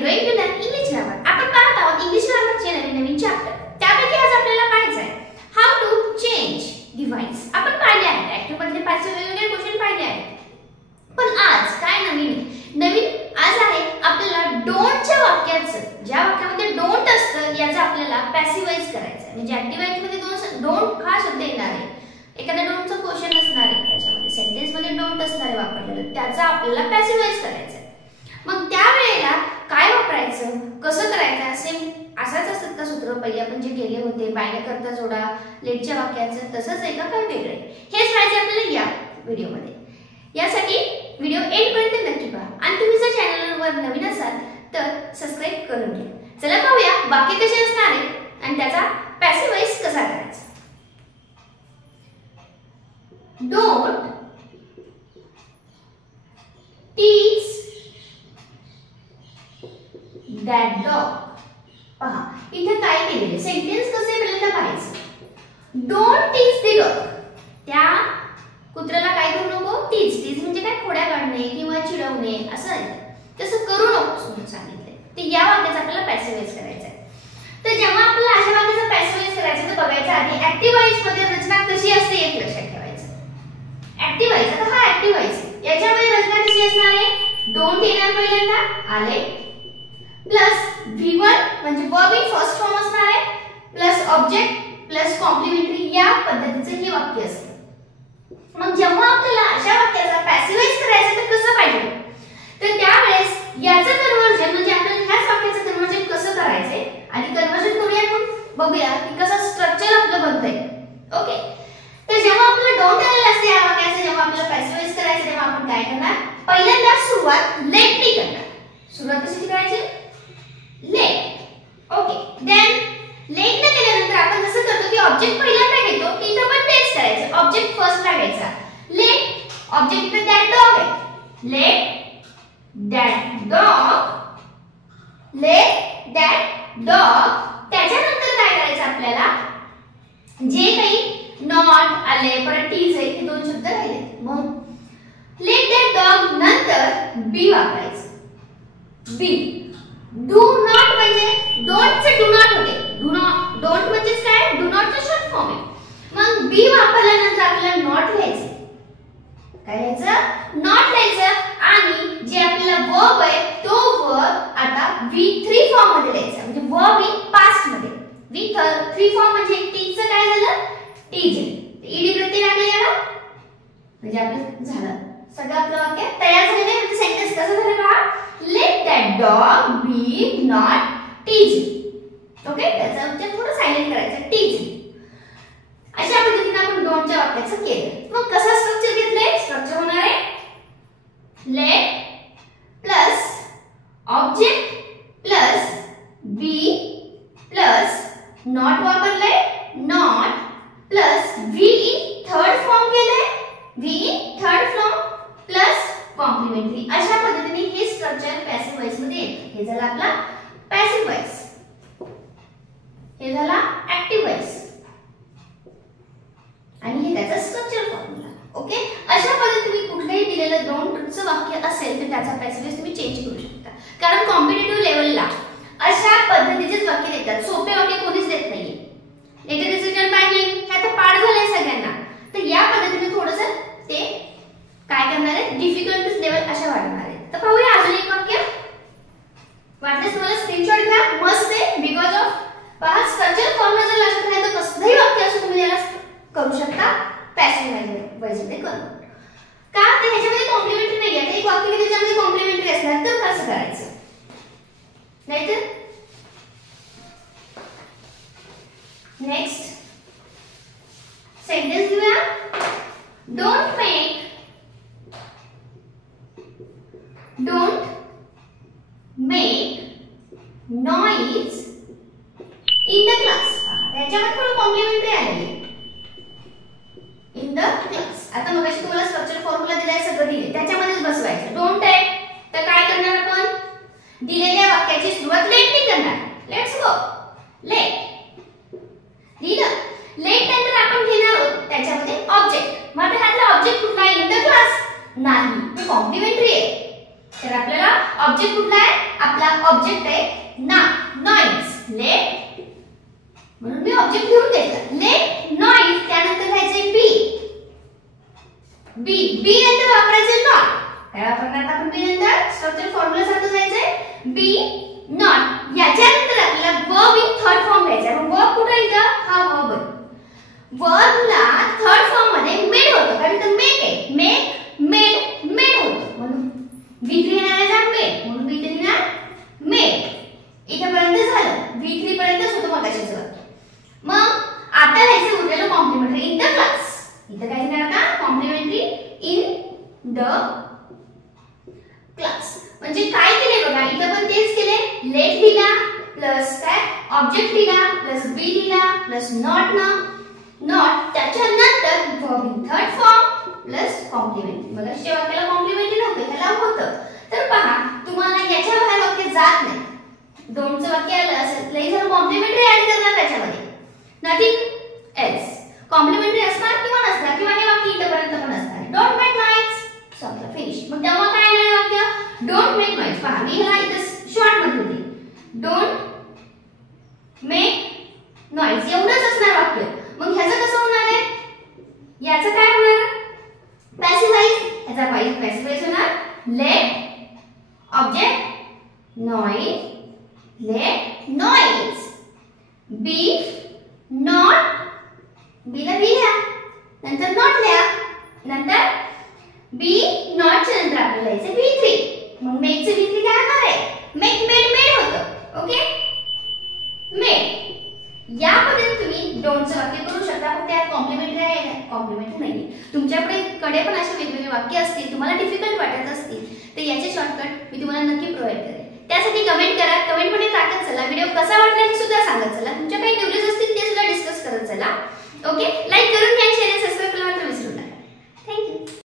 we going to learn English grammar. आपण पाहत आहोत इंग्लिश ग्रामरचे नवीन चॅप्टर. त्यापैकी आज आपल्याला पाहायचं आहे हाऊ टू चेंज डिव्हाइस. आपण पाहिले आहे ऍक्टिव्ह मधले पाच वेगवेगळे क्वेश्चन पाहिले आहेत. पण आज काय नवीन आज आहे आपल्याला डोंटच्या वाक्याचं, ज्या वाक्यामध्ये डोंट असतं याचा आपल्याला पॅसिव्हाइज करायचं आहे. म्हणजे ऍक्टिव्ह मध्ये डोंट हा शब्द येणार आहे, एखाद्या डोंटचा क्वेश्चन असणार आहे, त्याच्यामध्ये सेंटेन्स मध्ये डोंट असणार आहे वापरलेलं, त्याचा आपल्याला पॅसिव्हाइज करायचं आहे. मग त्या वेळेला काय वापरायचं, कसं करायचं, असाच असतात का सूत्र पहिले आपण जे केले होते, बाय न करता जोडा, लेटच्या वाक्याचं तसंच आहे का काय वेगळं आहे, हेच पाहिजे आपल्याला या व्हिडिओमध्ये. यासाठी व्हिडिओ एंड पर्यंत नक्की पहा आणि तुम्ही जर चॅनलवर नवीन असाल तर सबस्क्राइब करून घ्या. चला पाहूया वाक्य कसे असणार आहे आणि त्याचा पॅसिव्हाइज कसा करायचा. Don't teach that dog. पहा इथे काय केलेले सेंटेन्स कसे पहिल्यांदा पाहायचं. Don't teach the dog. त्या कुत्र्याला काय करू नको, टीच म्हणजे काय खोड्या काढणे किंवा चिडवणे असं आहे, तसं करू नको म्हणून सांगितले. तर या वाक्याचा आपल्याला पॅसिव्हाइज करायचा आहे. तर जेव्हा आपल्याला अशा वाक्याचा पॅसिव्हाइज करायचं तर बघायचं आधी ऍक्टिव्ह व्हॉइस मध्ये रचना कशी असते एक लक्षात ठेवायचं. ऍक्टिव्ह व्हॉइस, आता हा ऍक्टिव्ह व्हॉइस याच्यामध्ये रचना कशी असणार आहे, डोंट येणार पहिल्यांदा आले प्लस V1 म्हणजे वर्ब इन फर्स्ट फॉर्म असणार आहे प्लस ऑब्जेक्ट प्लस कॉम्प्लिमेंटरी, या पद्धतीचे हे वाक्य असते. मग जेव्हा आपल्याला अशा वाक्याचा पॅसिव्हाइज करायचं तर कसं पाहिजे, तर त्यावेळेस याचं कन्वर्जन म्हणजे आपल्याला ह्याच वाक्याचं कन्वर्जन कसं करायचंय आणि कन्वर्जन करूया मग बघूया की कसं स्ट्रक्चर आपलं बनतंय. ओके, तर जेव्हा आपल्याला डोंट आलेलं असते या वाक्याचं, जेव्हा आपल्याला पॅसिव्हाइज करायचं तेव्हा आपण काय करणार, पहिल्यांदा सुरुवात लेटनी करणार. सुरुवात कशी करायची, लेट. ओके, देन लेट न केल्यानंतर आपण जसं करतो की ऑब्जेक्ट पहिल्यांदा घेतो, तिथं पण तेच करायचं, ऑब्जेक्ट फर्स्टला घ्यायचा. लेट ऑब्जेक्ट इथे दॅट डॉग आहे, let that dog, let that dog. त्याच्यानंतर काय करायचं आपल्याला, जे काही नॉट आले परत टीज आहे हे दोन शब्द राहिले, मग लेट दॅट डॉग नंतर बी वापरायचं. बी डू नॉट म्हणजे डोंट चे डू नॉट होते, डोंट म्हणजे काय, डू नॉट चा शॉर्ट फॉर्म आहे. मग बी वापरल्यानंतर आपल्याला नॉट लिहायचं. काय लिहायचं, नॉट लिहायचं आणि जे आपल्याला वर्ब आहे तो वर्ब आता V3 फॉर्म मध्ये लिहायचा, म्हणजे वर्ब इन पास्ट मध्ये. V3 फॉर्म म्हणजे टीच चं काय झालं, टीज, ईडी प्रत्यय लागले याला, म्हणजे आपलं झालं सगळं आपलं वाक्य तयार झाले. म्हणजे सेंटेन्स कसं झालं पहा, let that dog be not teasing. Okay, त्याचा म्हणजे थोडं सायलेंट करायचं, teasing. अशा पद्धतीने आपण डोंटच्या वाक्याचं केलं. मग कसं स्ट्रक्चर घेतलंय, स्ट्रक्चर होणार आहे let plus object plus B plus not वापरलंय, not plus V in third form केलंय, V in third form plus complementary. अशा पद्धतीने हे स्ट्रक्चर पॅसिव्ह व्हॉइस मध्ये येतं. हे झालं आपला पॅसिव्ह व्हॉइस, हे झाला ऍक्टिव्ह व्हॉइस आणि हे त्याचा स्ट्रक्चर फॉर्म्युला. ओके, अशा पद्धतीने कुठलंही दिलेलं डोंटचं वाक्य असेल तर त्याचा पॅसिव्ह व्हॉइस तुम्ही चेंज करू शकता. कारण कॉम्पिटिटिव्ह लेवलला अशा पद्धतीचेच वाक्य देतात, सोपे वाक्य कोणीच देत नाहीये. Letter is written by him हे आता पाठ झालंय सगळ्यांना, तर या पद्धतीने थोडंसं ते काय करणार आहे, डिफिकल्ट लेवल अशा वाढणार आहे. तर पाहूया अजून एक वाक्य. वाटल्यास तुम्हाला स्क्रीनशॉट घ्या, मस्त आहे. बिकॉज ऑफ पहा स्ट्रक्चर फॉर्म्युला जर लक्षात राहिलं तर कसंही वाक्य असं तुम्ही याला करू शकता पॅसिव्ह व्हॉइस मध्ये करून. का तर ह्याच्यामध्ये कॉम्प्लिमेंटरी नाही आहे, एक वाक्य त्याच्यामध्ये कॉम्प्लिमेंटरी असणार तर कसं करायचं, नाहीतर नेक्स्ट सेंटेन्स घेऊया. Don't make noise in the class. त्याच्यामध्ये थोडं कॉम्प्लिमेंटरी आहे इन द क्लास. आता मगाशी तुम्हाला स्ट्रक्चर फॉर्म्युला दिलाय, सगळं दिले त्याच्यामध्येच बसवायचं. डोंट आहे तर काय करणार आपण, दिलेल्या वाक्याची सुरुवात लेटनी करणार. लेट्स गो, लेट दिलं, लेट नंतर आपण घेणार आहोत त्याच्यामध्ये ऑब्जेक्ट. मग ह्यातला ऑब्जेक्ट कुठला आहे, इन द क्लास नाही, ते कॉम्प्लिमेंटरी आहे. तर आपल्याला ऑब्जेक्ट कुठला आहे, आपला ऑब्जेक्ट आहे नॉइज. लेट म्हणून मी ऑब्जेक्ट घेऊन घेतला. लेट नॉइज त्यानंतर घ्यायचे बी नंतर वापरायचे नॉट. काय वापरणार आपण बी नंतर? स्ट्रक्चर फॉर्म्युला सारखं जायचंय. बी नॉट याच्यानंतर आपल्याला वर्ब इन थर्ड फॉर्म घ्यायचा. मग वर्ब कुठे येतं? हा वर्ब आहे. वर्बला थर्ड फॉर्म मध्ये मेड होतं कारण इथं मेक आहे. मेड होतं म्हणून V3 येणार आहे मेड म्हणून मी इथे लिहिणार मेड. इथेपर्यंत झालं. V3 पर्यंतच होतं मगाशीचं वाक्य. मग आता लिहायचं उरलेलं कॉम्प्लिमेंटरी इन द क्लास. इथं काय लिहिणार आता? Complementary in the class. म्हणजे काय केले बघा, इथं पण तेच केले. लेट दिला प्लस काय ऑब्जेक्ट दिला प्लस बी दिला प्लस नॉट त्याच्यानंतर verb in third form plus complementary. बघा वाक्याला कॉम्प्लिमेंटरी नव्हतं, ह्याला होतं. तर पहा तुम्हाला याच्या बाहेर वाक्य जात नाही. डोंटचं वाक्य आलं असेल लई जर कॉम्प्लिमेंटरी ऍड करणार त्याच्यामध्ये, नथिंग एल्स. कॉम्प्लिमेंटरी असणार किंवा नसणार किंवा हे वाक्य इथपर्यंत पण असणार. डोंट मेक नॉइज संपलं फिनिश. मग तेव्हा काय आहे वाक्य? Don't make noise. पहा मी ह्याला इथं शॉर्ट मध्ये लिहिते. डोंट मेक नॉइज एवढंच असणार वाक्य. मग ह्याचं कसं होणार आहे? याचं काय होणार? पॅसिव्हाइज. ह्याचा पॅसिव्हाइज होणार let object noise let noise be not. बीला बी लिहा नंतर नॉट लिहा नंतर बी नॉटच्या नंतर आपल्याला लिहायचं B3. मग मेकचं B3 काय होणार आहे? मेड होतं. Okay made. या पद्धतीने तुम्ही डोंटचं वाक्य करू शकता. फक्त त्यात कॉम्प्लिमेंटरी आहे कॉम्प्लिमेंटरी नाही. तुमच्याकडे पण असे वेगवेगळे वाक्य असतील तुम्हाला डिफिकल्ट वाटत असतील तर याचे शॉर्टकट मी तुम्हाला नक्की प्रोव्हाइड करेन. त्यासाठी कमेंट करा. कमेंटमध्ये टाकत चला. व्हिडिओ कसा वाटला हे सुद्धा सांगत चला.